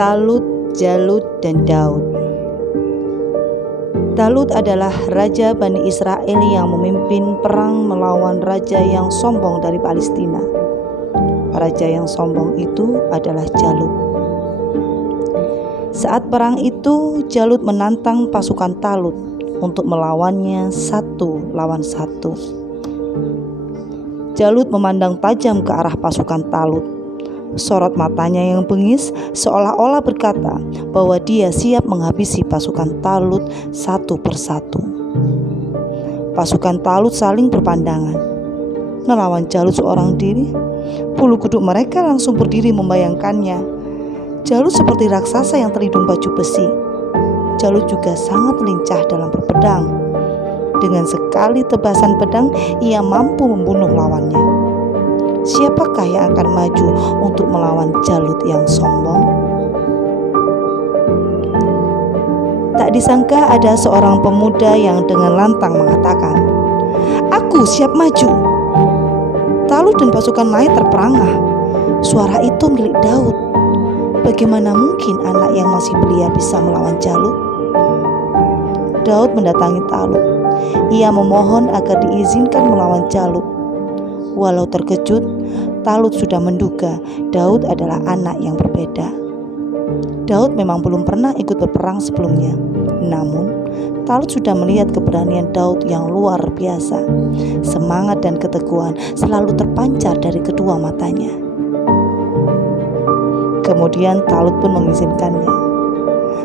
Talut, Jalut, dan Daud. Talut adalah raja Bani Israel yang memimpin perang melawan raja yang sombong dari Palestina. Raja yang sombong itu adalah Jalut. Saat perang itu, Jalut menantang pasukan Talut untuk melawannya 1 lawan 1. Jalut memandang tajam ke arah pasukan Talut. Sorot matanya yang bengis seolah-olah berkata bahwa dia siap menghabisi pasukan Talut satu persatu. Pasukan Talut saling berpandangan. Melawan Jalut seorang diri, bulu kuduk mereka langsung berdiri membayangkannya. Jalut seperti raksasa yang terlindung baju besi. Jalut juga sangat lincah dalam berpedang. Dengan sekali tebasan pedang, ia mampu membunuh lawannya. Siapakah yang akan maju untuk melawan Jalut yang sombong? Tak disangka ada seorang pemuda yang dengan lantang mengatakan, "Aku siap maju." Talut dan pasukan lain terperangah. Suara itu milik Daud. Bagaimana mungkin anak yang masih belia bisa melawan Jalut? Daud mendatangi Talut. Ia memohon agar diizinkan melawan Jalut. Walau terkejut, Talut sudah menduga Daud adalah anak yang berbeda. Daud memang belum pernah ikut berperang sebelumnya. Namun, Talut sudah melihat keberanian Daud yang luar biasa. Semangat dan keteguhan selalu terpancar dari kedua matanya. Kemudian Talut pun mengizinkannya.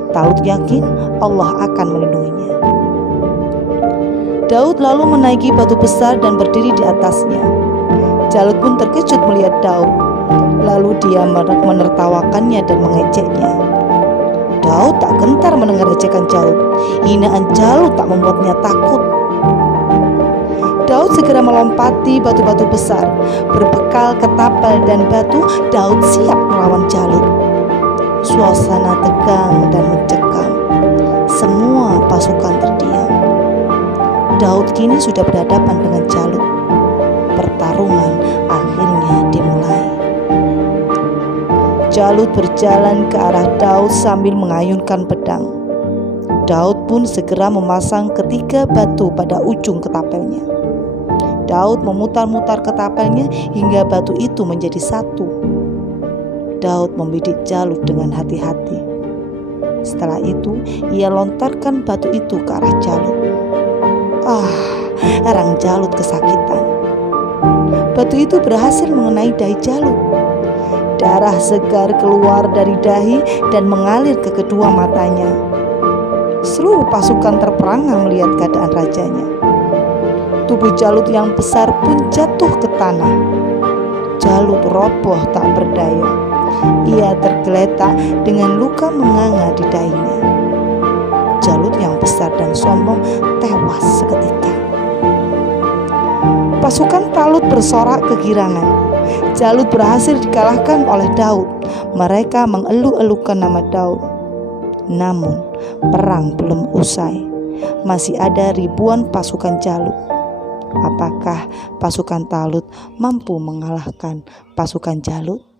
Talut yakin Allah akan melindunginya. Daud lalu menaiki batu besar dan berdiri di atasnya. Jalut pun terkejut melihat Daud. Lalu dia menertawakannya dan mengejeknya. Daud tak gentar mendengar ejekan Jalut. Hinaan Jalut tak membuatnya takut. Daud segera melompati batu-batu besar. Berbekal ketapel dan batu, Daud siap melawan Jalut. Suasana tegang dan mencekam. Semua pasukan terdiam. Daud kini sudah berhadapan dengan Jalut. Pertarungan akhirnya dimulai. Jalut berjalan ke arah Daud sambil mengayunkan pedang. Daud pun segera memasang ketiga batu pada ujung ketapelnya. Daud memutar-mutar ketapelnya hingga batu itu menjadi satu. Daud membidik Jalut dengan hati-hati. Setelah itu, ia lontarkan batu itu ke arah Jalut. Erang Jalut kesakitan. Batu itu berhasil mengenai dahi Jalut. Darah segar keluar dari dahi dan mengalir ke kedua matanya. Seluruh pasukan terperangah melihat keadaan rajanya. Tubuh Jalut yang besar pun jatuh ke tanah. Jalut roboh tak berdaya. Ia tergeletak dengan luka menganga di dahinya. Jalut yang besar dan sombong tewas seketika. Pasukan Talut bersorak kegirangan. Jalut berhasil dikalahkan oleh Daud. Mereka mengeluh-elukan nama Daud. Namun, perang belum usai. Masih ada ribuan pasukan Jalut. Apakah pasukan Talut mampu mengalahkan pasukan Jalut?